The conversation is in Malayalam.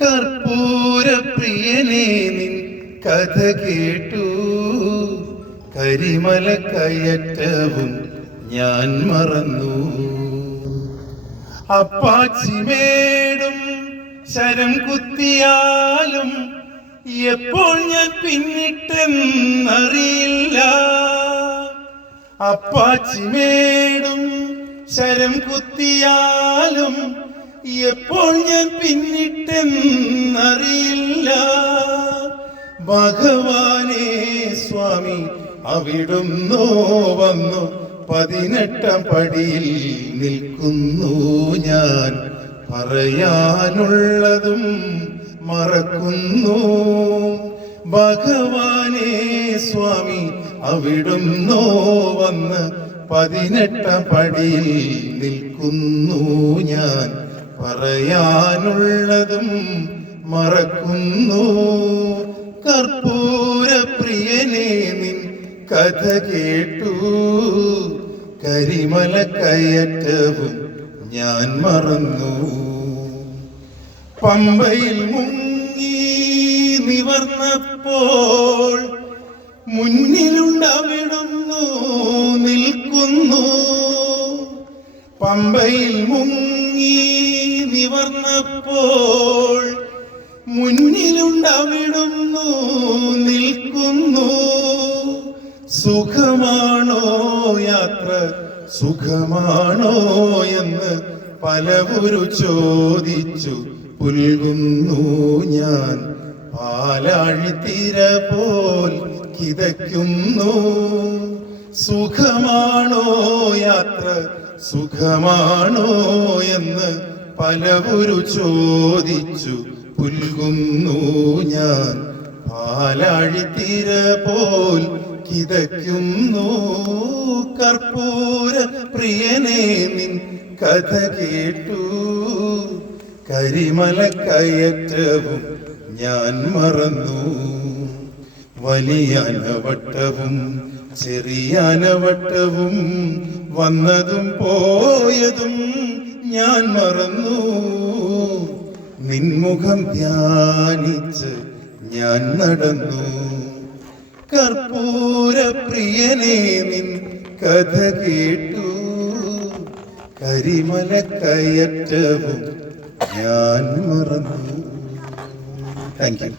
കർപ്പൂര പ്രിയനേ നിൻ കഥ കേട്ടു. കരിമല കയറ്റവും ഞാൻ മറന്നു. അപ്പാച്ചിമേടും ശരം കുത്തിയാലും എപ്പോൾ ഞാൻ പിന്നിട്ടെന്നറിയില്ല. അപ്പാച്ചിമേടും ശരം കുത്തിയാലും എപ്പോൾ ഞാൻ പിന്നിട്ടെന്നറിയില്ല. ഭഗവാനെ സ്വാമി അവിടുന്നോ വന്നു പതിനെട്ടാം പടിയിൽ നിൽക്കുന്നു ഞാൻ. പറയാനുള്ളതും മറക്കുന്നു. ഭഗവാനെ സ്വാമി അവിടുന്നോ വന്ന് പതിനെട്ടാം പടിയിൽ നിൽക്കുന്നു ഞാൻ. പറയാനുള്ളതും മറക്കുന്നു. കർപ്പൂര പ്രിയനെ നിൻ കഥ കേട്ടു. കരിമല കയറ്റവും ഞാൻ മറന്നു. പമ്പയിൽ മുങ്ങി നിവർന്നപ്പോൾ മുന്നിലുണ്ടവിടുന്നു നിൽക്കുന്നു. പമ്പയിൽ മുങ്ങി നിവർന്നപ്പോൾ മുന്നിലുണ്ടവിടുന്നു നിൽക്കുന്നു. സുഖമാണോ യാത്ര? സുഖമാണോ എന്ന് പലവരു ചോദിച്ചു. പുൽകുന്നു ഞാൻ. പാലാഴിത്തിര പോൽ കിതയ്ക്കുന്നു. സുഖമാണോ യാത്ര? സുഖമാണോ എന്ന് പലവരു ചോദിച്ചു പുൽകുന്നു ഞാൻ. പാലാഴിത്തിര പോൽ കിതയ്ക്കുന്നു. കർപ്പൂര പ്രിയനെ നിൻ കഥ കേട്ടു. കരിമല കയറ്റവും ഞാൻ മറന്നു. വലിയ അനവട്ടവും ചെറിയ അനവട്ടവും വന്നതും പോയതും ഞാൻ മറന്നു. നിൻമുഖം ധ്യാനിച്ച് ഞാൻ നടന്നു. കർപ്പൂര പ്രിയനെ നിൻ കഥ കേട്ടു. കരിമല കയറ്റവും ഞാൻ മറന്നു. Thank you